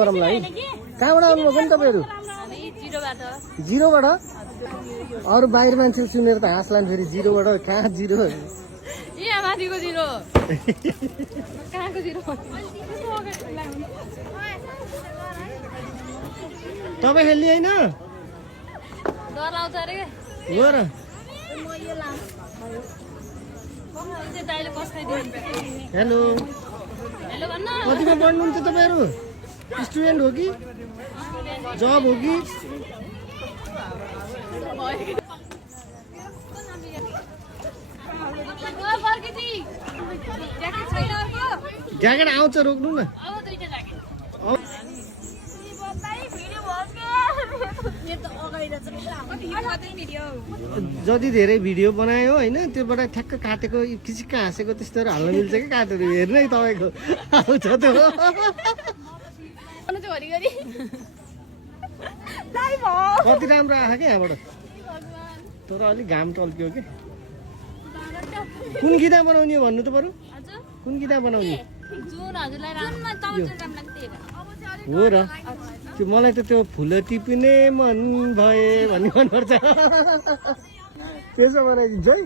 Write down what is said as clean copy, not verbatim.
कहाँबाट आउनुभएको नि तपाईँहरू? जिरोबाट? अरू बाहिर मान्छे सुनेर त हाँस लान्छ फेरि जिरोबाट। कहाँ जिरो? तपाईँ खेल्ने होइन हो र? हेलो, कतिमा पढ्नुहुन्छ तपाईँहरू? स्टुडेन्ट हो कि जब हो कि? ज्याकेट आउँछ, रोक्नु न। जति धेरै भिडियो बनायो होइन त्योबाट ठ्याक्क काटेको किसिक्क हाँसेको त्यस्तोहरू हाल्न मिल्छ कि काटेर हेर्नु है तपाईँको आउँछ त्यो। कति राम्रो आएको क्या यहाँबाट, तर अलिक घाम टल्क्यो कि। कुन गीता बनाउने हो भन्नु त बरु? कुन गीता बनाउने हो र? त्यो मलाई त त्यो फुल टिप्ने मन भए भन्ने मनपर्छ। त्यसो बनाइदिन्छु है।